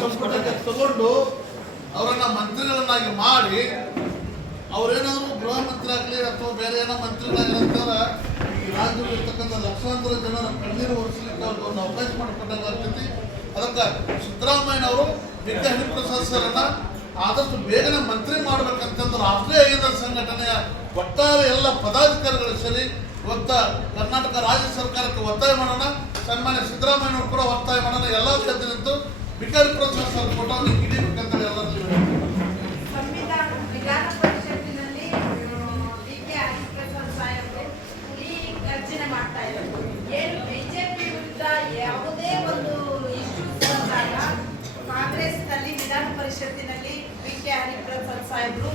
ಸಂಪುಟಕ್ಕೆ ತಗೊಂಡು ಅವರನ್ನ ಮಂತ್ರಿಗಳನ್ನಾಗಿ ಮಾಡಿ ಅವ್ರೇನಾದ್ರು ಗೃಹ ಮಂತ್ರಿ ಆಗಲಿ ಅಥವಾ ಬೇರೆ ಏನೋ ಮಂತ್ರಿಗಳಾಗಲಿ ಅಂತಾರೆ ಈ ರಾಜ್ಯದಲ್ಲಿ ಇರ್ತಕ್ಕಂಥ ಲಕ್ಷಾಂತರ ಜನರ ಕಣ್ಣೀರು ಒರೆಸಲಿಕ್ಕೆ ಅವ್ರಿಗೆ ಒಂದು ಅವಕಾಶ ಮಾಡಿಕೊಟ್ಟಾಗ ಆಗ್ತೈತಿ. ಅದಕ್ಕೆ ಸಿದ್ದರಾಮಯ್ಯನವರು ಕೆ ಹರಿಪ್ರಸಾದ್ ಸರ್ನ ಆದಷ್ಟು ಬೇಗನೆ ಮಂತ್ರಿ ಮಾಡ್ಬೇಕಂತಂದ್ರೆ ರಾಷ್ಟ್ರೀಯ ಅಯ್ಯಂಗಾರ ಸಂಘಟನೆಯ ಒಟ್ಟಾರೆ ಎಲ್ಲ ಪದಾಧಿಕಾರಿಗಳು ಸೇರಿ ಇವತ್ತ ಕರ್ನಾಟಕ ರಾಜ್ಯ ಸರ್ಕಾರಕ್ಕೆ ಒತ್ತಾಯ ಮಾಡೋಣ. ಸನ್ಮಾನ್ಯ ಸಿದ್ದರಾಮಯ್ಯನವರು ಕೂಡ ಒತ್ತಾಯ ಮಾಡೋಣ. ಎಲ್ಲ ಗೆದ್ದು ನಿಂತು ಕೆ ಹರಿಪ್ರಸಾದ್ ಸರ್ ಫೋಟೋ ಹಿಡಿಬೇಕಂತ ಎಲ್ಲರೂ ವಿಧಾನ ಪರಿಷತ್ತಿನಲ್ಲಿ ಕೆ ಹರಿಪ್ರಸಾದ್ ಸಾಹೇಬರು ಈ ಗರ್ಜನೆ ಮಾಡ್ತಾ ಇದ್ದಾರೆ. ಏನು ಬಿಜೆಪಿ ವಿರುದ್ಧ ಯಾವುದೇ ಒಂದು ಇಶ್ಯೂಸ್ ಬಂದಾಗ ಕಾಂಗ್ರೆಸ್ನಲ್ಲಿ ವಿಧಾನ ಪರಿಷತ್ತಿನಲ್ಲಿ ಕೆ ಹರಿಪ್ರಸಾದ್ ಸಾಹೇಬರು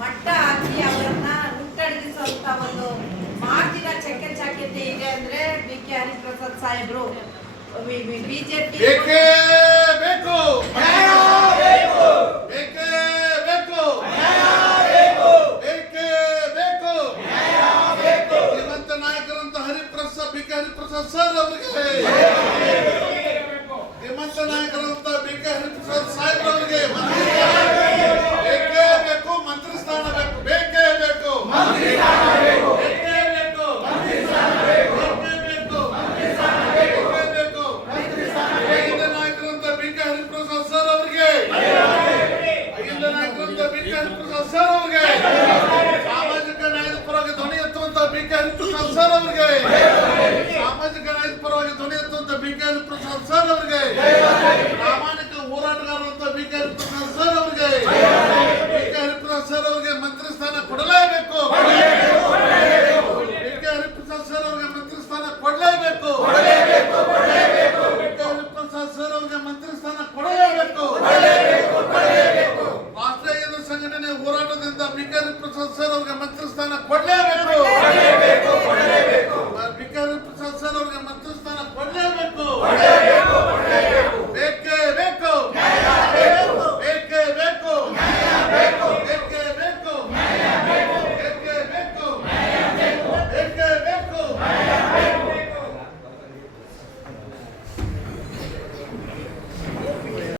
ಮಟ್ಟ ಹಾಕಿ ಅವರನ್ನ ಮುಟ್ಟಡಗಿಸುವಂತ ಒಂದು ಮಾತಿನ ಚಕಚಾಕ್ಯತೆ ಇದೆ ಅಂದ್ರೆ ಕೆ ಹರಿಪ್ರಸಾದ್ ಸಾಹೇಬರು ಬಿಜೆಪಿ ಹರಿಪ್ರಸಾದ್ ಸರ್ ಅವರಿಗೆ ಶ್ರೀಮಂತ ನಾಯಕರಂತ ಕೆ ಹರಿಪ್ರಸಾದ್ ಸಾಹೇಬ್ ಅವರಿಗೆ ಬೇಕೇ ಬೇಕು, ಮಂತ್ರಿ ಸ್ಥಾನ ಬೇಕು, ಬೇಕೇ ಬೇಕು, ಅಹಿಂದ ನಾಯಕರಂತ ಕೆ ಹರಿಪ್ರಸಾದ್ ಸರ್ ಅವರಿಗೆ, ಅಹಿಂದ ನಾಯಕರಂತ ಕೆ ಹರಿಪ್ರಸಾದ್ ಸರ್ ಅವರಿಗೆ, ಸಾಮಾಜಿಕ ನ್ಯಾಯದ ಪರವಾಗಿ ಧ್ವನಿ ಎತ್ತುವಂತ ಕೆ ಹರಿಪ್ರಸಾದ್ ಸರ್ ಅವರಿಗೆ, ಸಾಮಾಜಿಕ ನ್ಯಾಯದ ಪರವಾಗಿ ಧ್ವನಿ ಎತ್ತುವಂತ ಕೆ ಹರಿಪ್ರಸಾದ್ ಸರ್ ಅವರಿಗೆ, ಪ್ರಾಮಾಣಿಕ ಹೋರಾಟಗಾರರಂತ ಕೆ ಹರಿಪ್ರಸಾದ್ ಸರ್ ಅವರಿಗೆ, ಕೆ ಹರಿಪ್ರಸಾದ್ ಸರ್ ಅವರಿಗೆ ಮಂತ್ರಿ ಸ್ಥಾನ ಕೊಡಲೇಬೇಕು, ಕೆ ಹರಿಪ್ರಸಾದ್ ಸರ್ ಅವರಿಗೆ ಮಂತ್ರಿ ಸ್ಥಾನ ಕೊಡಲೇಬೇಕು, ಕೆ ಹರಿಪ್ರಸಾದ್ ಸರ್ ಅವರಿಗೆ ಮಂತ್ರಿ ಸ್ಥಾನ ಕೊಡಲೇಬೇಕು. ರಾಷ್ಟ್ರೀಯ ಸಂಘಟನೆ ಹೋರಾಟದಿಂದ ಕೆ ಹರಿಪ್ರಸಾದ್ ಸರ್ ಅವರಿಗೆ ಮಂತ್ರಿ ಸ್ಥಾನ